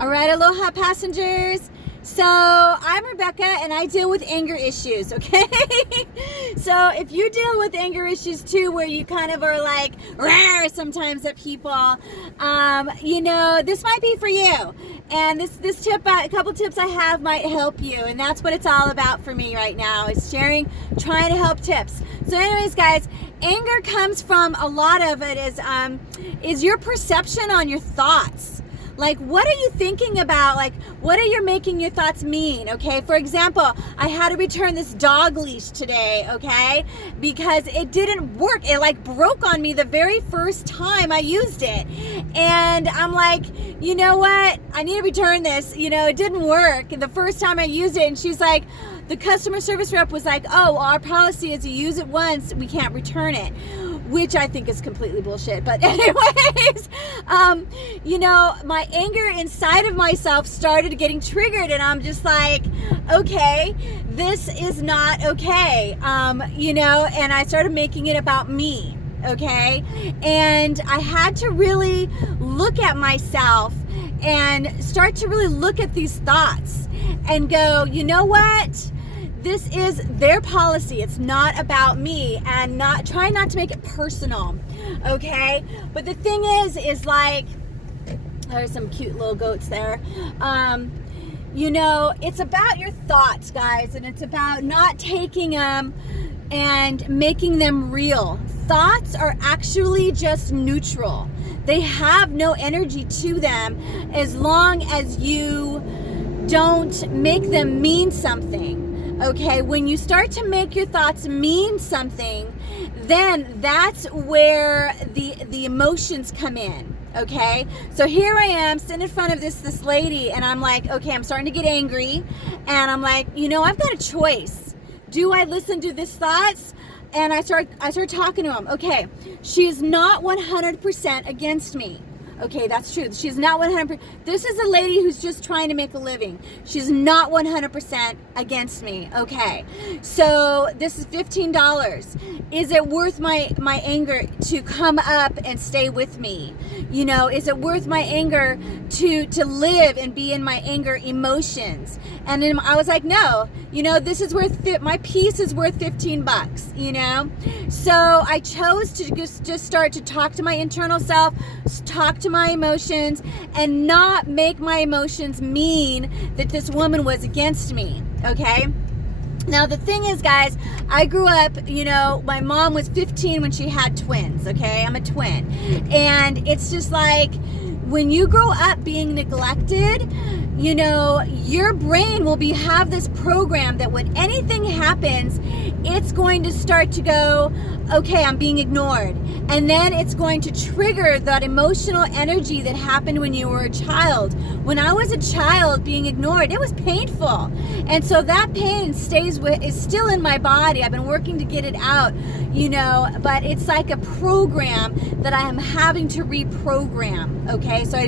All right, aloha passengers. So I'm Rebecca and I deal with anger issues, okay? So if you deal with anger issues too, where you kind of are like, rawr, sometimes at people, this might be for you. And this tip, a couple tips I have might help you. And that's what it's all about for me right now, is sharing, trying to help tips. So anyways, guys, anger comes from, a lot of it is your perception on your thoughts. Like, what are you thinking about? Like, what are you making your thoughts mean? Okay, for example, I had to return this dog leash today, okay, because it didn't work. It like broke on me the very first time I used it. And I'm like, you know what? I need to return this. You know, it didn't work the first time I used it. And she's like, the customer service rep was like, oh, our policy is you use it once, we can't return it. Which I think is completely bullshit. But anyways, my anger inside of myself started getting triggered, and I'm just like, okay, this is not okay. And I started making it about me, okay? And I had to really look at myself and start to really look at these thoughts and go, you know what? This is their policy. It's not about me, and try not to make it personal, okay? But the thing is like, there's some cute little goats there. It's about your thoughts, guys, and it's about not taking them and making them real. Thoughts are actually just neutral. They have no energy to them as long as you don't make them mean something. Okay, when you start to make your thoughts mean something, then that's where the emotions come in. Okay, so here I am sitting in front of this lady, and I'm like, okay, I'm starting to get angry, and I'm like, I've got a choice. Do I listen to these thoughts? And I start talking to him. Okay, she is not 100% against me. Okay, that's true. She's not 100%. This is a lady who's just trying to make a living. She's not 100% against me. Okay, so this is $15. Is it worth my anger to come up and stay with me? Is it worth my anger to live and be in my anger emotions? And then I was like, no. This is my piece is worth $15. So I chose to just start to talk to my internal self, talk to my emotions, and not make my emotions mean that this woman was against me. Okay. Now, the thing is, guys, I grew up, my mom was 15 when she had twins, okay? I'm a twin. And it's just like, when you grow up being neglected, your brain will have this program that when anything happens, it's going to start to go, okay, I'm being ignored. And then it's going to trigger that emotional energy that happened when you were a child. When I was a child being ignored, it was painful. And so that pain is still in my body. I've been working to get it out, but it's like a program that I am having to reprogram, okay? So I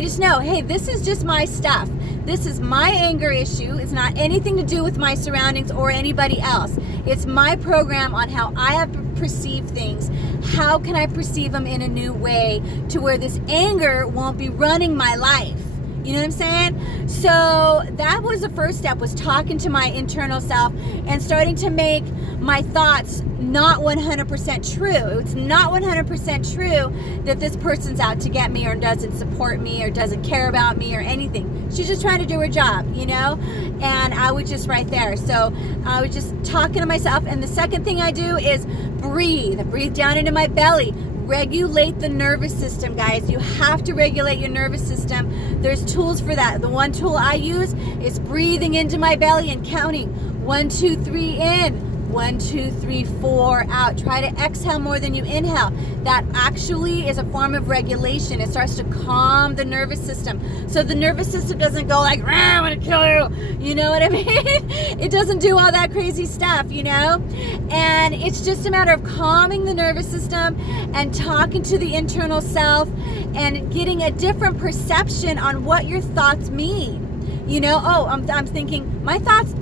just know, hey, this is just my stuff. This is my anger issue. It's not anything to do with my surroundings or anybody else. It's my program on how I have perceived things. How can I perceive them in a new way to where this anger won't be running my life? You know what I'm saying? So that was the first step, was talking to my internal self and starting to make my thoughts not 100% true. It's not 100% true that this person's out to get me or doesn't support me or doesn't care about me or anything. She's just trying to do her job, and I was just right there. So I was just talking to myself. And the second thing I do is breathe down into my belly. Regulate the nervous system, guys. You have to regulate your nervous system. There's tools for that. The one tool I use is breathing into my belly and counting 1, 2, 3 in, 1, 2, 3, 4 out. Try to exhale more than you inhale. That actually is a form of regulation. It starts to calm the nervous system. So the nervous system doesn't go like, I'm gonna kill you. You know what I mean? It doesn't do all that crazy stuff, And it's just a matter of calming the nervous system and talking to the internal self and getting a different perception on what your thoughts mean. I'm thinking, my thoughts,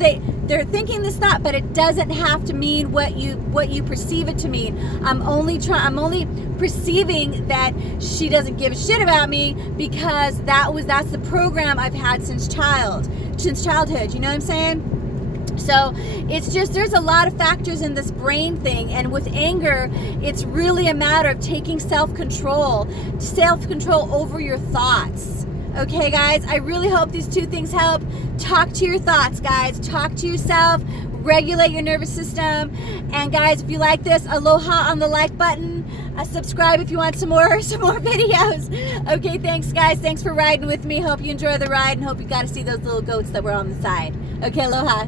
they're thinking this thought, but it doesn't have to mean what you perceive it to mean. I'm only perceiving that she doesn't give a shit about me, because that's the program I've had since childhood. You know what I'm saying? So it's just, there's a lot of factors in this brain thing, and with anger, it's really a matter of taking self-control over your thoughts. Okay, guys, I really hope these two things help. Talk to your thoughts, guys. Talk to yourself. Regulate your nervous system. And guys, if you like this, aloha on the like button. Subscribe if you want some more videos. Okay, thanks, guys. Thanks for riding with me. Hope you enjoy the ride, and hope you got to see those little goats that were on the side. Okay, aloha.